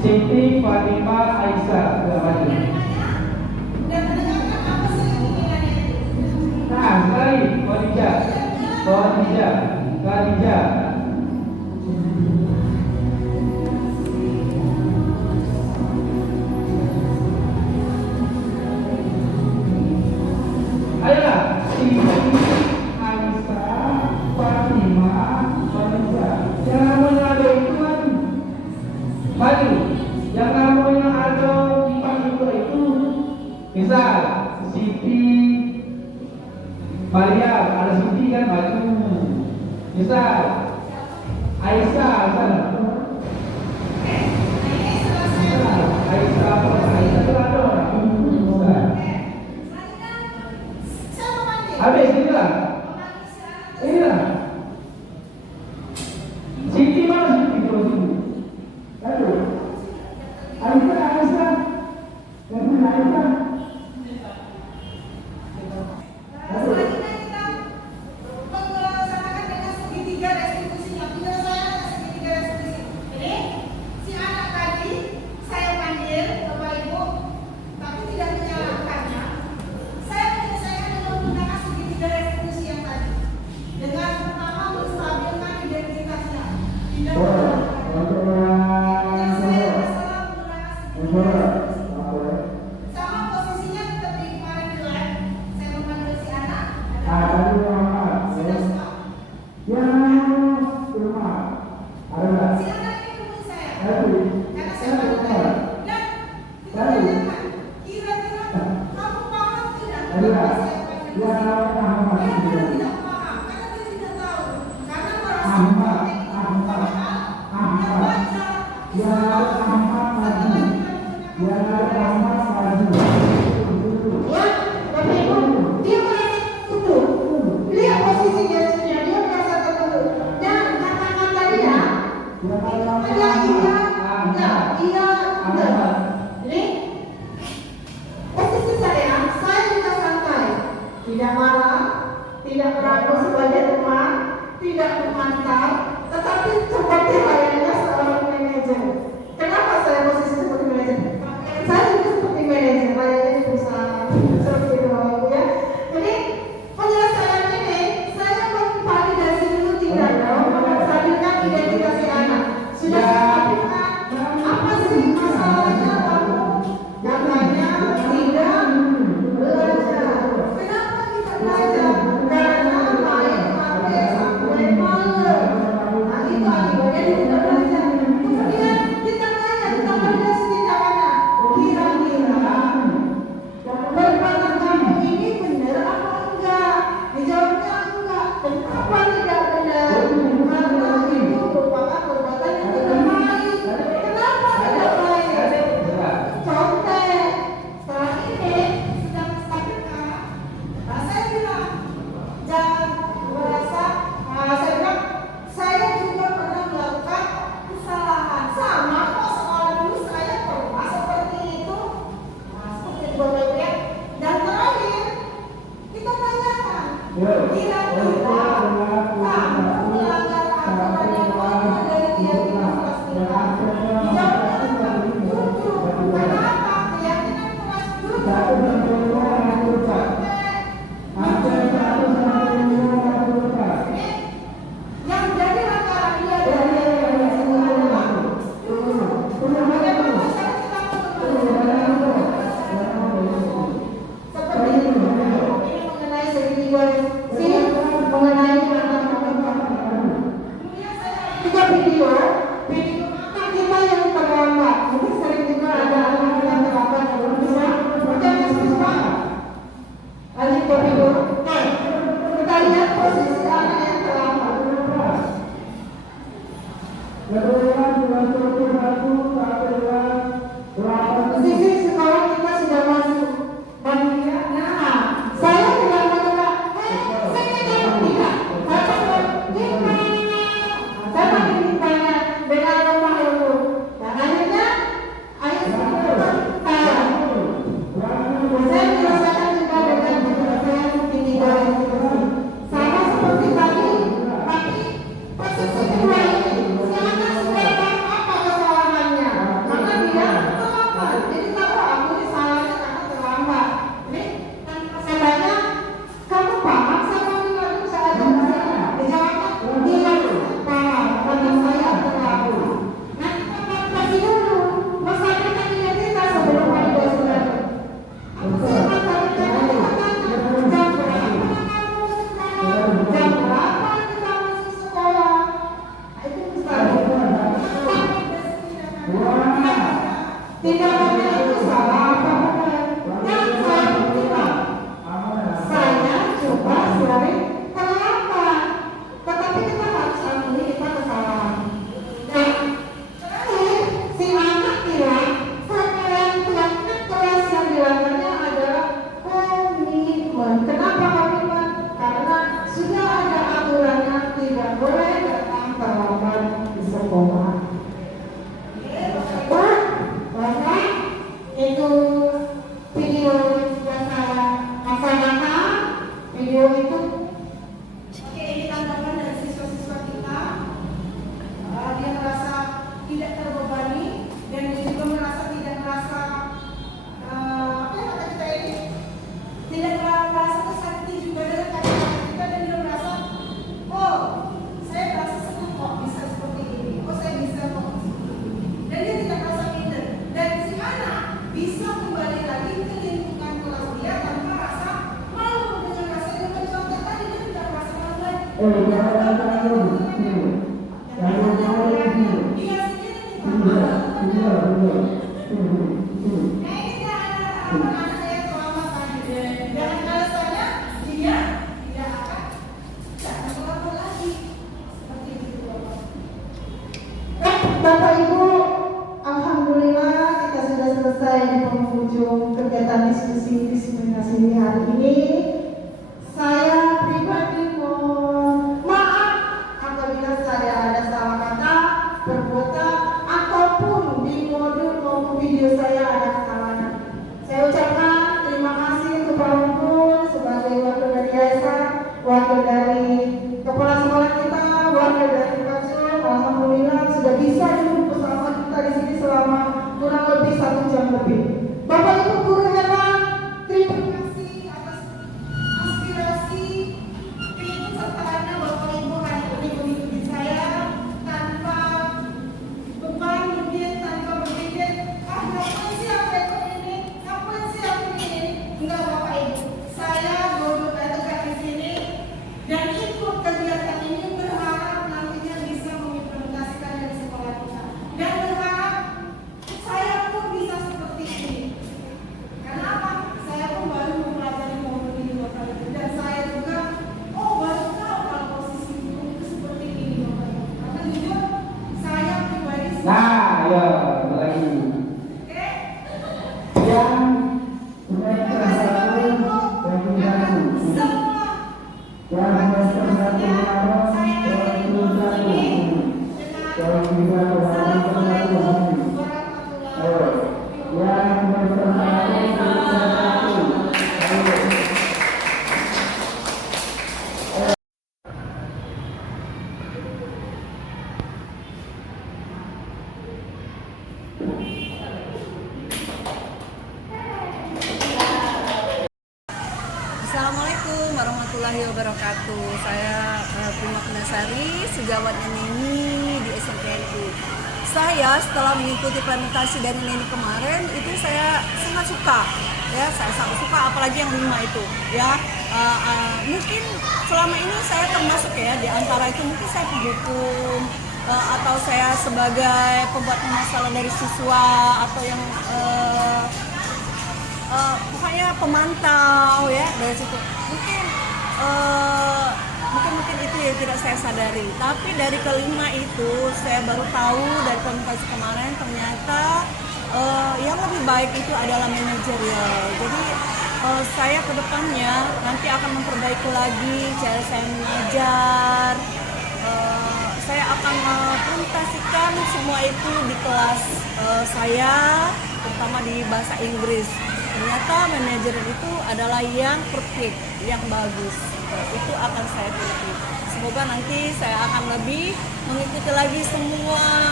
Siti Fatimah Aisyah Gawani. Nah, lain Khadijah. Ayolah, Siti Aisyah Fatimah Khadijah. Jangan menado itu kan maju. Yang namanya ada di panggung itu, misal Siti Maryam, ada Siti kan maju. Misal Aisyah sana. Aisyah itu ada orang. Habis inilah. Inilah. Siti mana Siti terus itu? Aduh. Aisyah. Selanjutnya kita melaksanakan dengan segitiga restitusinya. Tidak saya ada segitiga restitusi. Ini si anak tadi saya panggil Bapak Ibu, tapi tidak menyalahkannya. Saya menyelesaikan dengan menggunakan segitiga restitusi yang tadi. Dengan pertama menstabilkan identitasnya. Tidak sama posisinya seperti kemarin di live. Saya memanggil si anak. Sudah stop. Si anak ini hubungi saya. Karena saya baru tadi. Dan ditanyakan, kira-kira kamu paham tidak? Kenapa saya panggil di sini? Dia bilang tidak paham, karena dia tidak tahu. Karena merasa padahal dia baca Islam satu lagi Bapak Ibu, dia merasa tutup. Lihat posisinya sudah, dia merasa tertutup. Dan kata-kata dia, ada iya. Jadi posisi saya juga santai, tidak marah, tidak meragu sebagai teman, tidak memantar, tetapi seperti layaknya seorang manajer. Kenapa saya posisi seperti manajer? Saya juga seperti manajer, layaknya di perusahaan seperti itu, Ibu ya. Jadi penyelesaian ini saya memvalidasi dulu tidak dong, mempersalinkan identitas si anak. Sudah sampaikan apa sih masalahnya kamu? Katanya tidak belajar. Kenapa tidak belajar? Karena main HP sampai malam. video anak kita yang terlambat. Mungkin sering juga ada anak yang terlambat yang belum bisa berjalan siswa. Lanjut ke video. Nah, kita lihat posisi anak yang terlambat. Posisi sekolah kita sudah masuk. Nah, saya tidak menolak. Saya tidak tidak. Saya pakai mintanya dengan lemah lembut. Dan akhirnya ayah saya merasakan juga dengan saya seperti goreng sama seperti tadi, tapi posisi kedua ini si anak sudah tahu apa kesalahannya, maka dia terlambat. Jadi tahu aku ini salahnya karena terlambat. Ini saya tanya, kamu paham sama bilang saya ajar? Dijawabnya tidak paham karena saya terlambat. Nah, kita kasih dulu masalahnya identitas sebelum ada surat. Aku sempat tadi jam berapa kita masuk sekolah? Itu misalnya tindakannya itu salah apa bukan? Yang saya buktikan, saya coba sering terlambat, tetapi kita harus akui kita kesalahan. Dan terakhir si anak bilang yang kelas yang dilanggarnya adalah komitmen. Kenapa komitmen? Karena sudah ada aturannya tidak boleh datang terlambat di sekolah. Bapak, itu video yang sudah saya laksanakan. Video itu oke, ini tanggapan dari siswa-siswa kita. Dia merasa tidak terbebani dan dia juga merasa tidak merasa apa yang kata kita ini tidak merasa tersakiti juga dengan kata-kata kita, dan dia merasa oh saya merasa senang kok bisa seperti ini, oh saya bisa kok seperti ini, dan dia tidak merasa minder, dan si anak bisa kembali lagi ke lingkungan kelas dia tanpa rasa malu. Dengan rasa yang contoh tadi dia tidak merasa malu lagi. Dia sendiri tidak malu. Anak saya selamat tadi. Dengan alasannya dia tidak akan melakukan lagi seperti itu. Bapak Ibu, alhamdulillah kita sudah selesai di penghujung kegiatan diskusi diskriminasi hari ini. Saya pribadi mohon maaf apabila saya ada salah kata, perbuatan, ataupun di modul maupun video saya ada kesalahan. Saya ucapkan terima kasih untuk Pak Rumpun sebagai wakil dari yayasan, wakil dari kepala sekolah kita, wakil dari Pasur. Alhamdulillah sudah bisa duduk bersama kita di sini selama kurang lebih 1 jam lebih. Bapak Ibu guru hewan, terima kasih atas aspirasi keikutsertaannya Bapak Ibu hari ini mengikuti saya tanpa beban mungkin, tanpa berpikir ngapain sih aku ikut ini, ngapain sih aku ini. Enggak Bapak Ibu, saya duduk tegak di sini dan ikut kegiatan ini, berharap nantinya bisa mengimplementasikannya di sekolah kita, dan berharap saya pun bisa seperti ini. Karena apa? Saya pun baru mempelajari modul ini Bapak Ibu, dan saya juga baru tahu kalau posisi guru itu seperti ini Bapak Ibu. Karena jujur saya pribadi Nah, ya, lagi. oke. Yang Terima kasih Bapak Ibu. Akan semua saya akhiri modul ini dengan Assalamualaikum warahmatullahi Assalamualaikum warahmatullahi wabarakatuh. Saya Prima Penasari, sejawatnya Neni di SMPNU. Saya setelah mengikuti presentasi dari Neni kemarin itu saya sangat suka, ya saya sangat suka apalagi yang 5 itu, ya. Mungkin selama ini saya termasuk ya di antara itu mungkin saya pendukung atau saya sebagai pembuat masalah dari siswa atau yang pokoknya pemantau ya dari situ. Mungkin itu yang tidak saya sadari. Tapi dari kelima itu saya baru tahu dari presentasi kemarin ternyata yang lebih baik itu adalah manajerial. Jadi saya ke depannya nanti akan memperbaiki lagi cara saya mengajar. Saya akan mempresentasikan semua itu di kelas saya, terutama di bahasa Inggris. Ternyata manajemen itu adalah yang perfect, yang bagus. Itu akan saya pilih. Semoga nanti saya akan lebih mengikuti lagi semua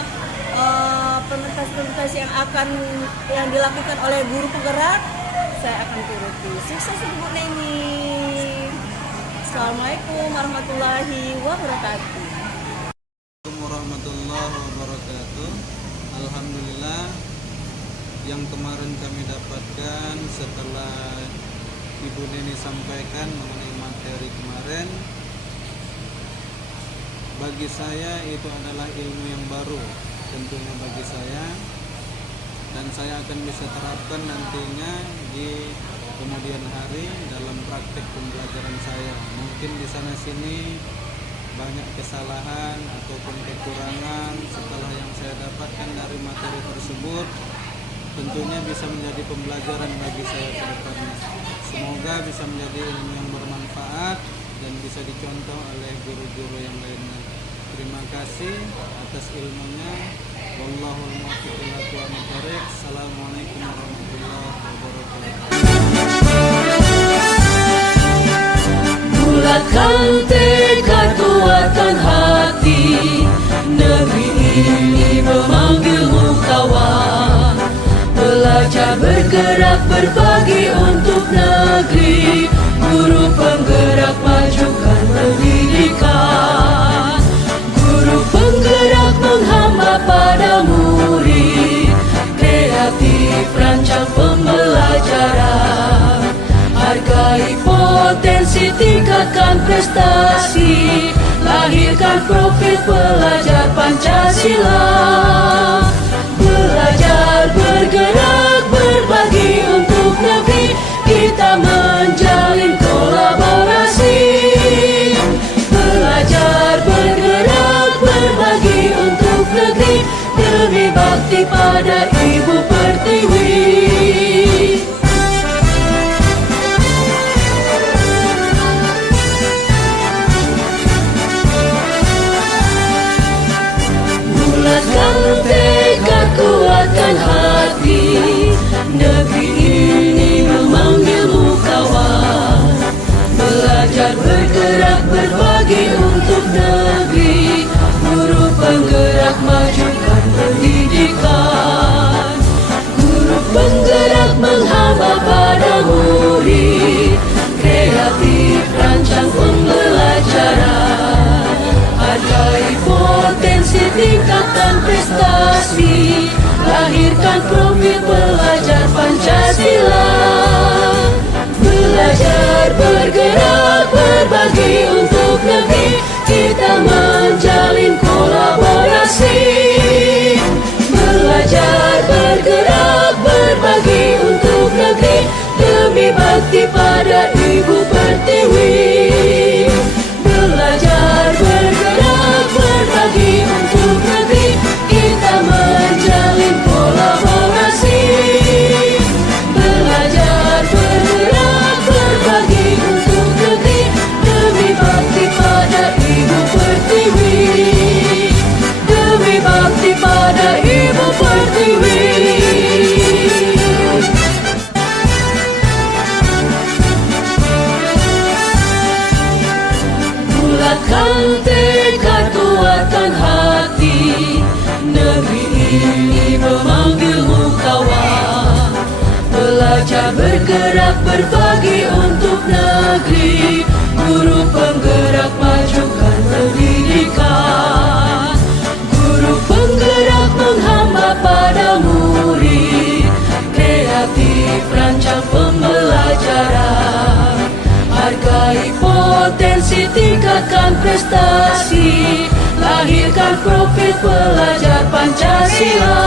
presentasi yang dilakukan oleh guru penggerak. Saya akan turuti. Sukses Ibu Neni. Assalamualaikum warahmatullahi wabarakatuh. Assalamualaikum warahmatullahi wabarakatuh. Alhamdulillah, yang kemarin kami dapatkan setelah Ibu Neni sampaikan mengenai materi kemarin, bagi saya itu adalah ilmu yang baru tentunya bagi saya, dan saya akan bisa terapkan nantinya di kemudian hari dalam praktek pembelajaran saya. Mungkin di sana sini banyak kesalahan ataupun kekurangan setelah yang saya dapatkan dari materi tersebut, tentunya bisa menjadi pembelajaran bagi saya ke depannya. Semoga bisa menjadi ilmu yang bermanfaat dan bisa dicontoh oleh guru-guru yang lainnya. Terima kasih atas ilmunya. Wallahul muwaffiq ila aqwamit thoriq. Assalamualaikum warahmatullahi wabarakatuh. Bulatkan tekad, kuatkan hati. Negeri ini memanggilmu kawan. Belajar bergerak berbagi untuk negeri. Guru penggerak majukan pendidikan. Guru penggerak menghamba pada murid. Kreatif rancang pembelajaran. Hargai potensi, tingkatkan prestasi. Lahirkan profil pelajar Pancasila. Belajar bergerak berbagi untuk negeri. Kita menjalin kolaborasi. Belajar bergerak berbagi untuk negeri. Demi bakti pada Ibu Pertiwi. Bulatkan tekad, kuatkan hati. Negeri ini memanggilmu kawan. Belajar bergerak berbagi untuk negeri. Guru penggerak majukan pendidikan. Guru penggerak menghamba pada murid. Kreatif rancang pembelajaran. Hargai potensi, tingkatkan prestasi. Lahirkan profil pelajar Pancasila. Belajar bergerak berbagi untuk negeri. Kita menjalin kolaborasi. Belajar bergerak berbagi untuk negeri. Demi bakti pada Ibu Pertiwi. Belajar bergerak berbagi untuk negeri. Kita menjalin kolaborasi. Belajar bergerak berbagi untuk negeri. Demi bakti pada Ibu Pertiwi. Demi bakti pada Ibu Pertiwi. Bulatkan tekad, kuatkan hati. Negeri ini memanggilmu kawan. Belajar bergerak berbagi untuk negeri. Guru penggerak majukan pendidikan. Guru penggerak menghamba pada murid. Kreatif rancang pembelajaran. Hargai potensi, tingkatkan prestasi. Lahirkan berprofil pelajar Pancasila.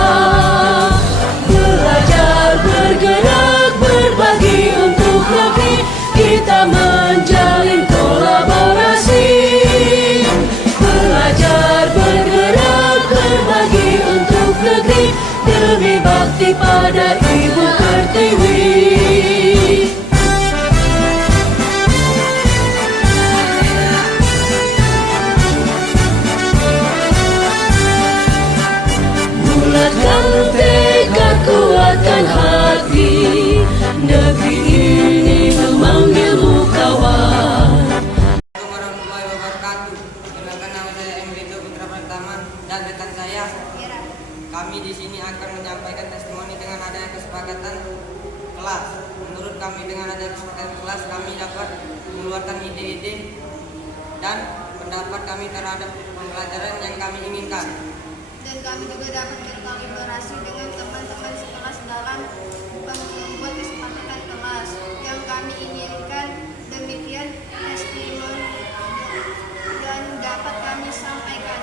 Belajar, bergerak, berbagi untuk negeri, kita menjalin kolaborasi. Belajar, bergerak, berbagi untuk negeri, demi bakti pada Ibu Pertiwi. Bulatkan tekad, kuatkan hati, negeri ini memanggilmu kawan. Assalamualaikum warahmatullahi wabarakatuh. Perkenalkan nama saya Emrito Putra Pratama dan rekan saya. Kami di sini akan menyampaikan testimoni dengan adanya kesepakatan kelas. Menurut kami dengan adanya kesepakatan kelas, kami dapat mengeluarkan ide-ide dan pendapat kami terhadap pembelajaran yang kami inginkan. Dan kami juga dapat berkolaborasi dengan teman-teman sekelas dalam membuat kesepakatan kelas yang kami inginkan. Demikian testimoni yang dapat kami sampaikan.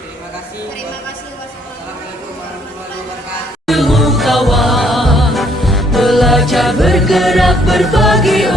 Terima kasih. Terima kasih. Wassalamualaikum warahmatullahi wabarakatuh. Ilmu kawan, belajar, bergerak, berbagi